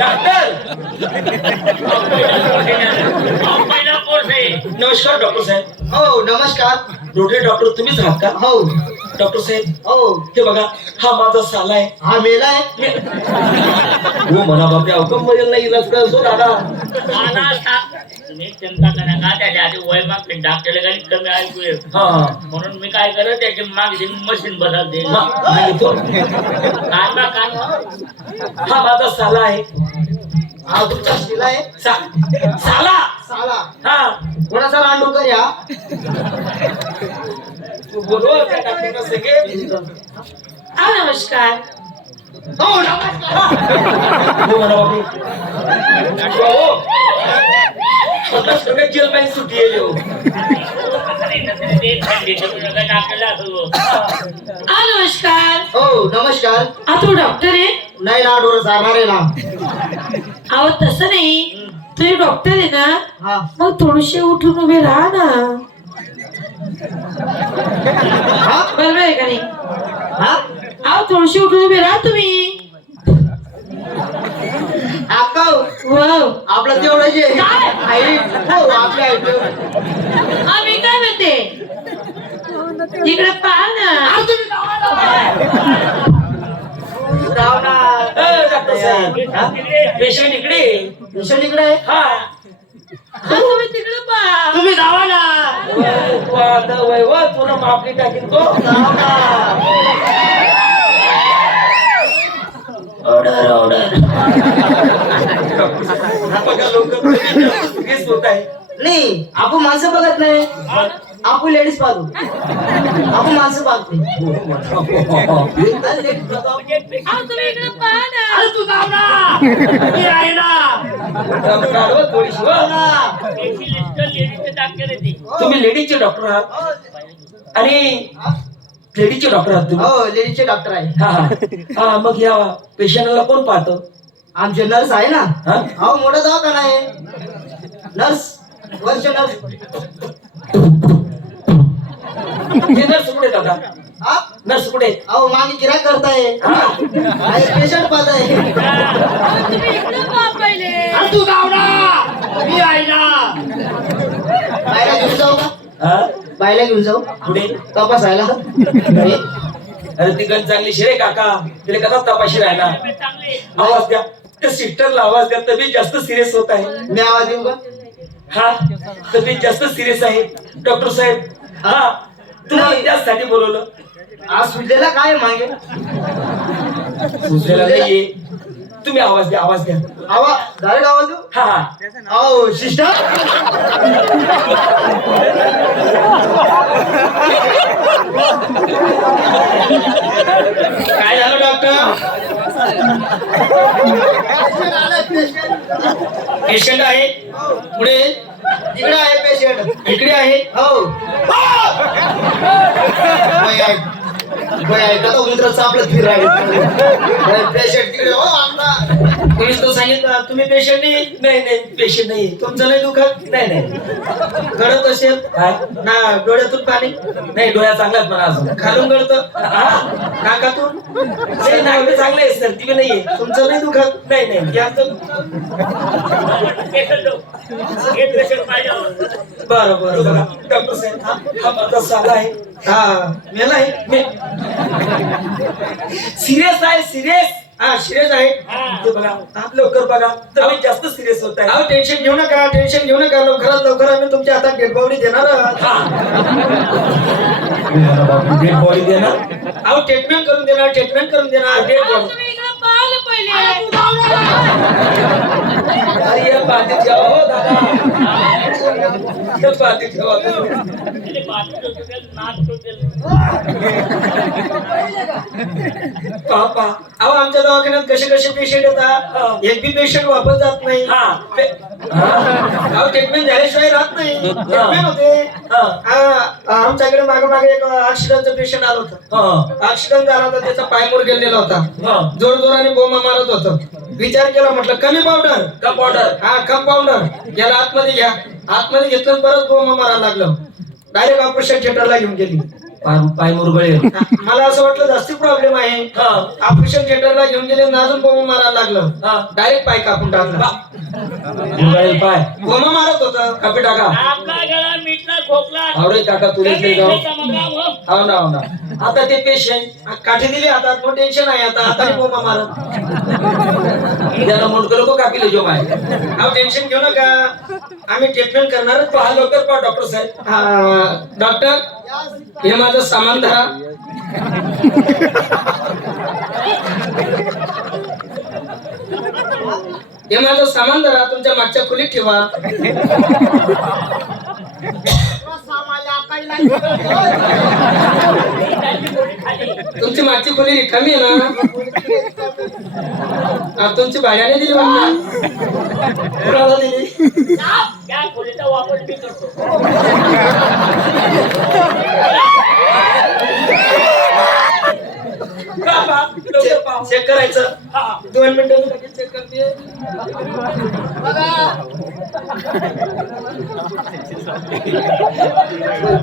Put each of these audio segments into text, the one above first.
Doctor course आहे नमस्कार doctor साहेब हो नमस्कार रोटरी डॉक्टर तुम्हीच आहात का हो डॉक्टर साहेब हो ते बघा हा माझा साला आहे हा आहे हो म्हणा बापरे अवकम बजेल नाही इलाज कर दादा तुम्ही चिंता करा का? त्याच्या आधी वय मागते डॉक्टरला काही कमी ऐकू येत हा. म्हणून मी काय करत त्याची मागची मशीन बदलते तो. काढला काढला हा माझा साला आहे. हा तुमचा शिला आहे? सा- साला! साला. हा. कोणाचा रांडूकर या? तू बोलव त्या डॉक्टरला सगळे हा नमस्कार. हो नमस्कार. हो म्हणा हो. जेल पाहिजे आहे हो. हा नमस्कार. हो नमस्कार. हा तू डॉक्टर आहे? नाही ना डोरं जाणार आहे ना. अहो तसं नाही. तुम्ही डॉक्टर आहे ना? हा. मग थोडेसे उठून उभे राहा ना. हा? बरोबर आहे का नाही? हा? अहो थोडेसे उठून उभे राहा तुम्ही आका वाव आपलं तेवढं जे काय? आहे हो आपल्या मी काय म्हणते? इकडे पहा ना. राव ना ए, डॉक्टर साहेब पेशंट इकडे पेशंट इकडे आहे? हा. हा, तुम्ही तिकडे पहा. तुम्ही जावा ना वय, तू आता वय व तुला माफी टाकीन तो. जावा ना ऑर्डर ऑर्डर बघा लवकर केस होत आहे नाही आपण माणसं बघत नाही. आपण लेडीज पाहतो. आपण माणसं पाहतो तुम्ही लेडीजचे डॉक्टर आहात? आणि लेडीजचे डॉक्टर आहात तुम्ही? हो लेडीजचे डॉक्टर आहे. हा हा. हा मग या पेशंटला कोण पाहतो? आमचे नर्स आहे ना? हा? हो मोठा दवाखाना आहे. नर्स वर्ष नर्स नर्स कुठे दादा? हा? नर्स कुठे? अहो मागे गिराक करताय. पेशंट पाहताय अहो, तुम्ही इकडे पहा पहिले अरे तू ना. मी आहे ना. बायला घेऊन जाऊ का? हा? बायला घेऊन जाऊ? कुठे? तपासायला? अरे, अरे ती गण चांगली शिरे काका. तिला कसा तपाशी राहिला? चांगले. आवाज द्या. त्या सिस्टरला आवाज द्या तब्येत जास्त सिरियस होत आहे. मी आवाज देऊ का हा तब्येत जास्त सिरियस आहे. डॉक्टर साहेब हा तुम्हाला त्याचसाठी बोलवलं. आज सुटलेला काय मागे? नाहीये. तुम्ही आवाज द्या आवाज द्या. आवाज डायरेक्ट आवाज देऊ? हा हा. अहो सिस्टर. काय झालं डॉक्टर पेशंट आहे? पुढे? इकडे आहे पेशंट. इकडे आहे? हो. बाई पेशंट तिकडे हो आमचा. तो सांगितलं तुम्ही पेशंट नाही? नाही नाही पेशंट नाही तुमचं नाही दुखत? नाही नाही. गळत असेल. ना डोळ्यातून पाणी? नाही डोळ्या चांगल्यात म्हणा अजून. खालून गळत? नाकातून? नाही नागडे चांगले आहे सर ती नाहीये. तुमचं नाही दुखत? नाही नाही हे बरं बरं बरं डॉक्टर साहेब हा हा माझा साला आहे हा मेला आहे सिरियस आहे सिरियस हा सिरियस आहे. ते बघा हा, लवकर बघा. तब्येत जास्त सिरियस होत आहे अहो टेन्शन घेऊ नका टेन्शन घेऊ नका. लवकरात लवकर आम्ही तुमच्या हातात डेडबावडी देणार आहोत. हा. डेड बॉडी दे ना अहो ट्रीटमेंट करून देणार ट्रीटमेंट करून देणार. डेड हो पहा अहो आमच्या दवाखान्यात कसे कसे पेशंट येतात? एक बी पेशंट वापस जात नाही. हा. हा. ट्रीटमेंट झाल्याशिवाय राहत नाही. ट्रीटमेंट होते. आमच्याकडे मागे मागे एक ऍक्सिडेंटचं पेशंट आलं होतं. ऍक्सिडेंट झाला होता त्याचा पाय मोड गेलेला होता. जोर जोराने बोमा मारत होतं. विचार केला म्हटलं कमी पावडर का बॉर्डर हा कंपाऊंडर याला आतमध्ये घ्या. आतमध्ये घेतलं परत बोमा मारायला लागलं. डायरेक्ट ऑपरेशन थिएटरला घेऊन गेली. पाय- मुरगळे. मला असं वाटलं जास्ती प्रॉब्लेम आहे. ऑपरेशन थिएटरला घेऊन गेले अजून बोमा मारायला लागलं. डायरेक्ट पाय कापून टाकला. मुरगळे पाय. बोमा मारत होता. कापी टाका. आपला गळा खोकला आवरे काका तुला इकडे जाऊ इथे चमकावं. हो? ना हो ना. आता ते पेशंट काठी दिली हातात नो टेन्शन आहे आता. आता बोमा मारत. त्याला मुंडकं लोक कापीले जो माय. अहो टेन्शन घेऊ नका. आम्ही ट्रीटमेंट करणार पहा लवकर पहा डॉक्टर साहेब. डॉक्टर हे माझं सामान धरा. हे माझं सामान धरा तुमच्या मागच्या खोलीत ठेवा. तुमची मागची खोली रिकामी आहे ना? तुमची भाड्याने दिली कुणाला दिली. त्या खोलीचा वापर मी करतो चेक करायचं. हा. दोन मिनिटं. लगेच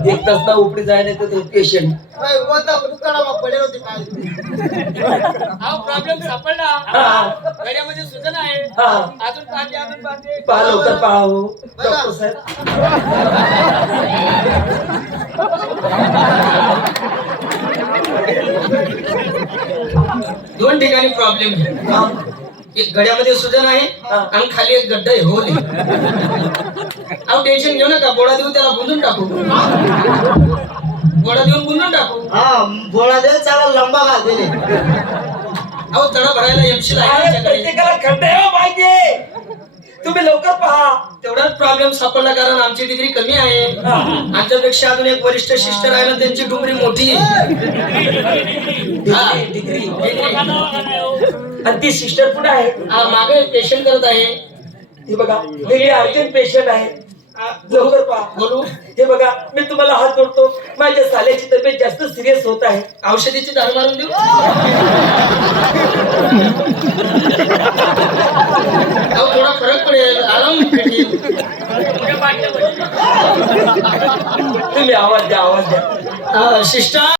एक तास उपडी जाय नाही तर पेशंट प्रॉब्लेम सापडला. गड्यामध्ये सुचन आहे. अजून पाहते अजून पाहते. पहा लवकर पहा. हो डॉक्टर साहेब. दोन ठिकाणी प्रॉब्लेम आहे. एक गड्यामध्ये सुजन आहे आणि खाली एक गड्डा आहे होल अहो टेन्शन घेऊ नका बोळा देऊ त्याला गुंजून टाकू. बोळा देऊन गुंजून टाकू. हा बोळा दे चाला लंबा घाल दे अहो तडा भरायला एमशील आहे. प्रत्येकाला खड्डे हो माहिती तुम्ही लवकर पहा. तेवढाच प्रॉब्लेम सापडला कारण आमची डिग्री कमी आहे. आमच्यापेक्षा अजून एक वरिष्ठ सिस्टर आहे ना त्यांची डुंगरी मोठी. आहे हा, डिग्री हो. आणि ती सिस्टर पुढे आहे? हा, मागे पेशंट करत आहे. हे बघा हे अर्जंट पेशंट आहे. जरूर पहा. बोलू हे बघा मी तुम्हाला हात जोडतो. माझ्या साल्याची तब्येत जास्त सिरियस होत आहे. औषधीची धार मारून देऊ? अहो थोडा फरक पडेल. आराम तुम्ही आवाज द्या आवाज द्या. शिष्टा